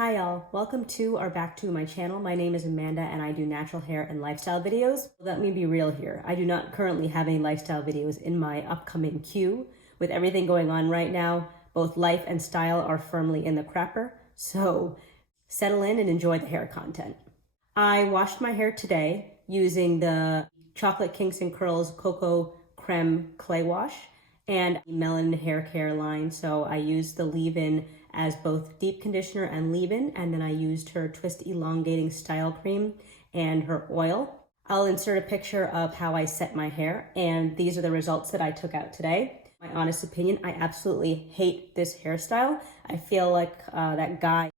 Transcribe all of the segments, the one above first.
Hi y'all, welcome to or back to my channel. My name is Amanda and I do natural hair and lifestyle videos. Let me be real here. I do not currently have any lifestyle videos in my upcoming queue. With everything going on right now, both life and style are firmly in the crapper. So settle in and enjoy the hair content. I washed my hair today using the Chocolate Kinks and Curls Cocoa Creme Clay Wash and Melon Hair Care line. So I used the leave-in as both deep conditioner and leave-in, and then I used her Twist Elongating Style Cream and her oil. I'll insert a picture of how I set my hair, and these are the results that I took out today. My honest opinion, I absolutely hate this hairstyle. I feel like that guy.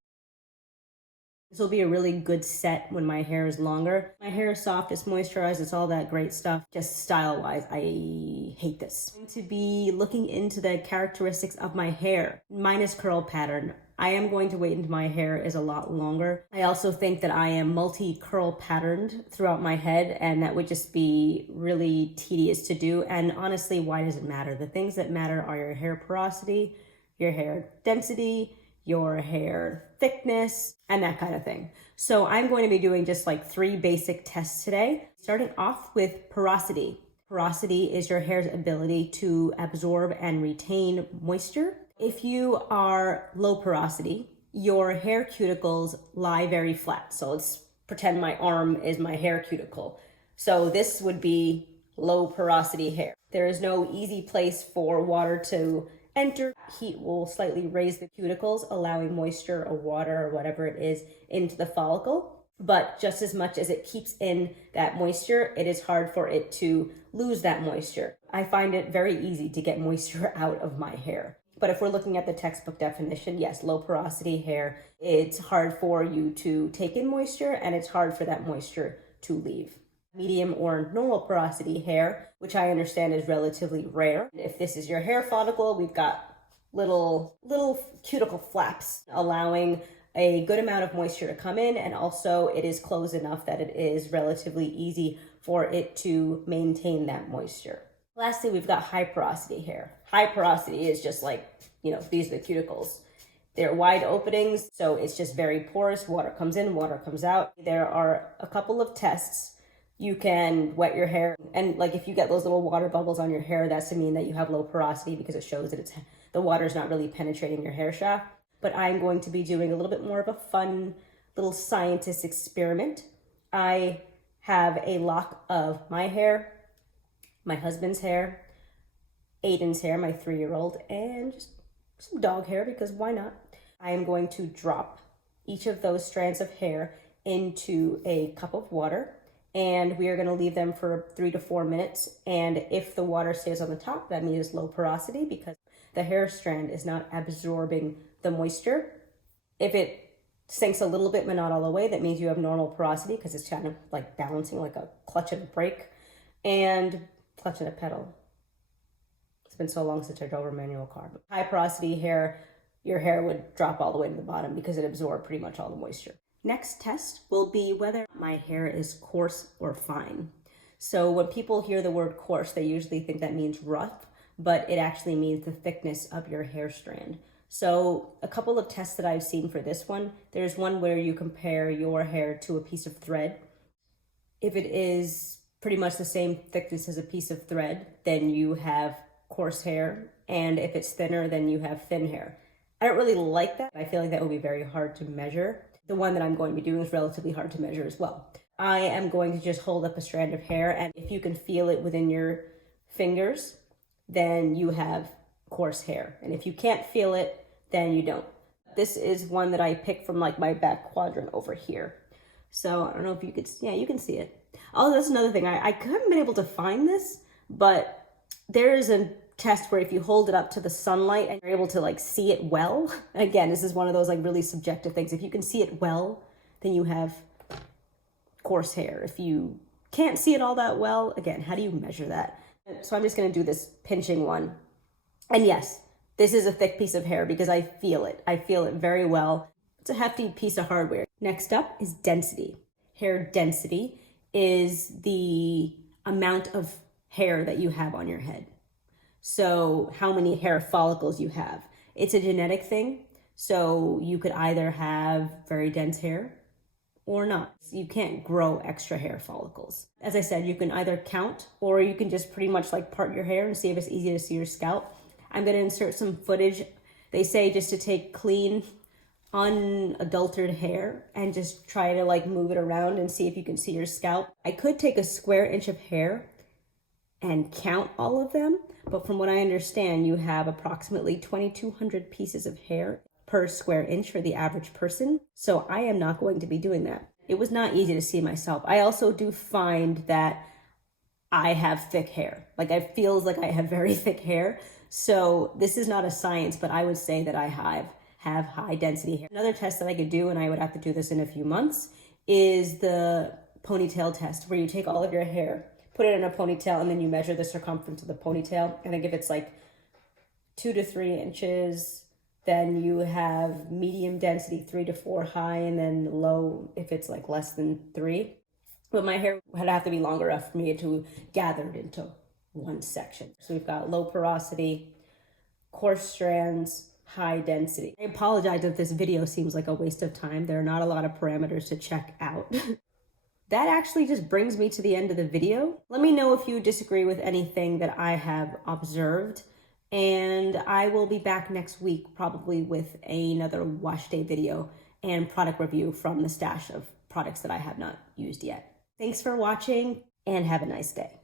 This will be a really good set when my hair is longer. My hair is soft, it's moisturized, it's all that great stuff. Just style-wise, I hate this. I'm going to be looking into the characteristics of my hair, minus curl pattern. I am going to wait until my hair is a lot longer. I also think that I am multi-curl patterned throughout my head, and that would just be really tedious to do. And honestly, why does it matter? The things that matter are your hair porosity, your hair density, your hair thickness, and that kind of thing. So I'm going to be doing just like 3 basic tests today, starting off with porosity. Porosity is your hair's ability to absorb and retain moisture. If you are low porosity, your hair cuticles lie very flat. So let's pretend my arm is my hair cuticle. So this would be low porosity hair. There is no easy place for water to enter. Heat will slightly raise the cuticles, allowing moisture or water or whatever it is into the follicle. But just as much as it keeps in that moisture, it is hard for it to lose that moisture. I find it very easy to get moisture out of my hair. But if we're looking at the textbook definition, yes, low porosity hair, it's hard for you to take in moisture and it's hard for that moisture to leave. Medium or normal porosity hair, which I understand is relatively rare. If this is your hair follicle, we've got little cuticle flaps allowing a good amount of moisture to come in, and also it is closed enough that it is relatively easy for it to maintain that moisture. Lastly, we've got high porosity hair. High porosity is just like, these are the cuticles. They're wide openings, so it's just very porous. Water comes in, water comes out. There are a couple of tests. You can wet your hair, and like if you get those little water bubbles on your hair, that's to mean that you have low porosity because it shows that the water is not really penetrating your hair shaft. But I'm going to be doing a little bit more of a fun little scientist experiment. I have a lock of my hair, my husband's hair, Aiden's hair, my 3-year-old, and just some dog hair because why not? I am going to drop each of those strands of hair into a cup of water, and we are going to leave them for 3 to 4 minutes. And if the water stays on the top, that means it's low porosity because the hair strand is not absorbing the moisture. If it sinks a little bit but not all the way, that means you have normal porosity because it's kind of like balancing like a clutch and a brake and clutch and a pedal. It's been so long since I drove a manual car. But high porosity hair, your hair would drop all the way to the bottom because it absorbed pretty much all the moisture. Next test will be whether my hair is coarse or fine. So when people hear the word coarse, they usually think that means rough, but it actually means the thickness of your hair strand. So a couple of tests that I've seen for this one, there's one where you compare your hair to a piece of thread. If it is pretty much the same thickness as a piece of thread, then you have coarse hair, and if it's thinner, then you have thin hair. I don't really like that. I feel like that would be very hard to measure. The one that I'm going to be doing is relatively hard to measure as well. I am going to just hold up a strand of hair, and if you can feel it within your fingers, then you have coarse hair. And if you can't feel it, then you don't. This is one that I picked from like my back quadrant over here. So I don't know if you could, yeah, you can see it. Oh, that's another thing. I haven't been able to find this, but there is a test where if you hold it up to the sunlight and you're able to like see it well, again, this is one of those like really subjective things. If you can see it well, then you have coarse hair. If you can't see it all that well, again, how do you measure that? So I'm just going to do this pinching one. And yes, this is a thick piece of hair because I feel it. I feel it very well. It's a hefty piece of hardware. Next up is density. Hair density is the amount of hair that you have on your head. So how many hair follicles you have. It's a genetic thing. So you could either have very dense hair or not. You can't grow extra hair follicles. As I said, you can either count or you can just pretty much like part your hair and see if it's easy to see your scalp. I'm gonna insert some footage. They say just to take clean, unadulterated hair and just try to like move it around and see if you can see your scalp. I could take a square inch of hair and count all of them, but from what I understand, you have approximately 2,200 pieces of hair per square inch for the average person. So I am not going to be doing that. It was not easy to see myself. I also do find that I have thick hair. Like it feels like I have very thick hair. So this is not a science, but I would say that I have high density hair. Another test that I could do, and I would have to do this in a few months, is the ponytail test, where you take all of your hair, put it in a ponytail, and then you measure the circumference of the ponytail. And I think if it's like 2 to 3 inches, then you have medium density, 3 to 4 high, and then low if it's like less than 3. But my hair would have to be longer enough for me to gather it into one section. So we've got low porosity, coarse strands, high density. I apologize if this video seems like a waste of time. There are not a lot of parameters to check out. That actually just brings me to the end of the video. Let me know if you disagree with anything that I have observed. And I will be back next week, probably with another wash day video and product review from the stash of products that I have not used yet. Thanks for watching and have a nice day.